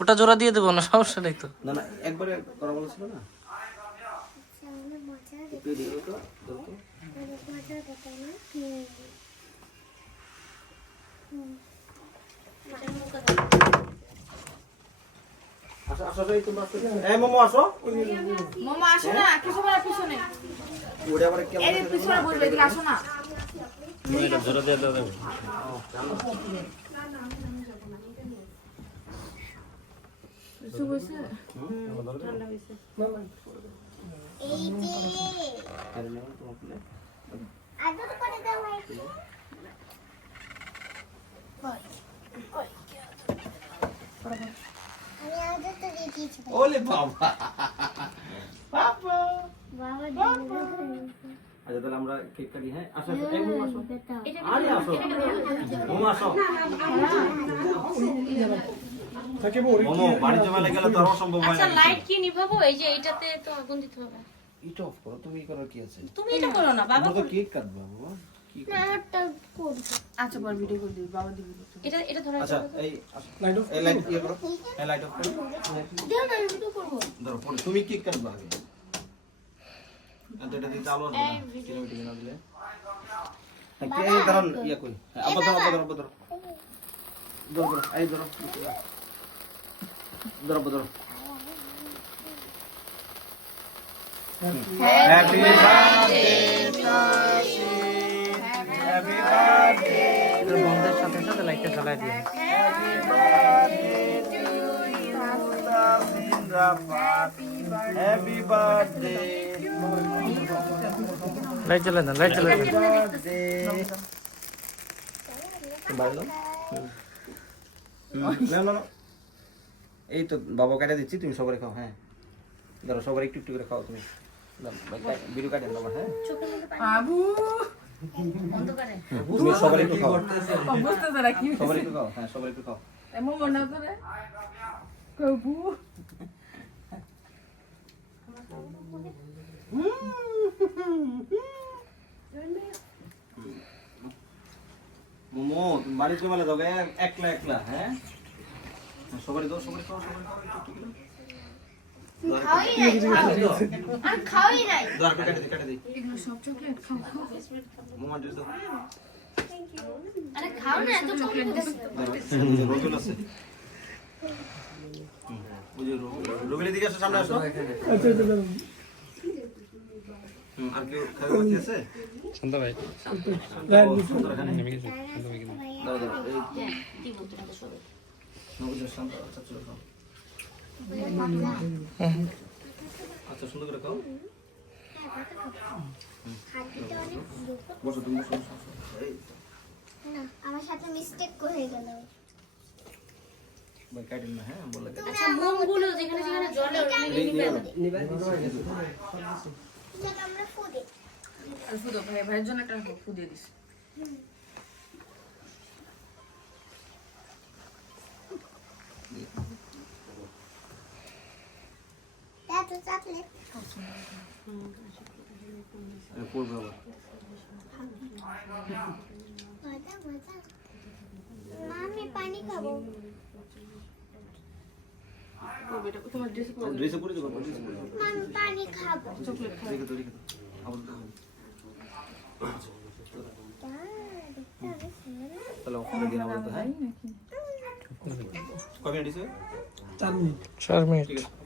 ওটা জোড়া দিয়ে দেবো না, সমস্যা নেই তো। না না একবারে করা বলেছিল না একটু এদিকে তো ধরো তো। আসো আসো এই তোমরা আসো এই মোমো আসো মামা আসো না, কিছু বলার পিছনে ওরে আবার কেমন এই পিছনে বসবে, এদিকে আসো না। এটা জোড়া দিয়ে দেবো। কিছু বলছে এই যে আরে না তোমার প্লে আদর করে দাও ভাই আমি আদর তো দিয়ে দিয়েছি ভাই। ওলে বাবা বাবা বাবা আচ্ছা তাহলে আমরা কেক কাটি হ্যাঁ আসো আসো এই মোমো আসো আরে আসো মোমো আসো মোমো বাড়ি জমা লেগে গেলে তো আরো সম্ভব হয় আচ্ছা না লাইট কি নিভাবো? এই যে এইটাতে তো আগুন দিতে হবে। এটা অফ করো তুমি করো কি আছে তুমি এটা করো না, বাবা আমরা তো কেক কাটবো বাবা কি না আমারটা করব আচ্ছা পর ভিডিও করে দিবি, বাবা দিবি। এটা এটা ধরো। আচ্ছা এই লাইট অফ এই লাইট ইয়ে করো এই লাইট অফ করো দেও না আমি ভিডিও করব ধরো পরে তুমি কেক কাটবা আগে এটা দিতে আলো আসবে না কিলোমিটার না দিলে কে এই ধরুন ইয়া কই আব্বা ধরো ধরো ধরো ধরো এই ধরো ধরো ধরো হ্যাপি বার্থডে হ্যাপি বার্থডে বন্ধের সাথে সাথে লাইটটা জ্বালাই দিয়ে। হ্যাপি বার্থডে লাইট জ্বালাই দেন, লাইট জ্বালাই দেন। বার্থডে বাইলো না না না এই তো বাবা কাটা দিচ্ছি তুমি সবাই খাও হ্যাঁ ধরো সবাই একটু একটু করে খাও তুমি ভিডিও কাটেন বাবা হ্যাঁ বাবু অন্ধকারে তুমি সবাই একটু খাও বুঝতে না কি সবাই একটু খাও হ্যাঁ সবাই একটু খাও এমন মনে করে বাবু মোমো তুমি বাড়ি চলে যাবে একলা একলা হ্যাঁ সবাই দাও সবাই খাও সবাই খাও একটু একটু খাওয়াই নাই আর খাওয়াই নাই দর কাটে দে এগুলো সব চকলেট খাও খাও। মোমো দিস দাও আরে খাও না এত চকলেট রোজুল আছে ওই যে রোগেলের দিকে আসো সামনে আসো আর কেউ খাবে বাকি আছে শান্ত ভাই, সুন্দর এখানে নেমে গেছে, শান্ত ভাই কিন্তু। দাও দাও এই হ্যাঁ দিব তোমাদের সবাই। নবুজ শান্ত আচ্ছা চলো খাও আচ্ছা সুন্দর করে খাও বসো তুমি বসো এই না আমার সাথে মিস্টেক হয়ে গেল ভাই কাটেন না হ্যাঁ বলে আচ্ছা মোমগুলো যেখানে যেখানে জ্বলে ওখানে নিবে এটা আমরা ফুদে আর ফুদো ভাই ভাইয়ের জন্য একটা ফুদিয়ে দিস। এত চকলেট পড়বে আবার মজা মজা মা আমি পানি খাবো তোমার ড্রেস ড্রেসে পরে যাবো ড্রেসে পরে যাবো মা আমি পানি খাবো চকলেট খাও। রেখে তো আবার তাহলে ওখানে দিন আবার হ্যাঁ কবে দিছে 4 মিনিট। ঠিক আছে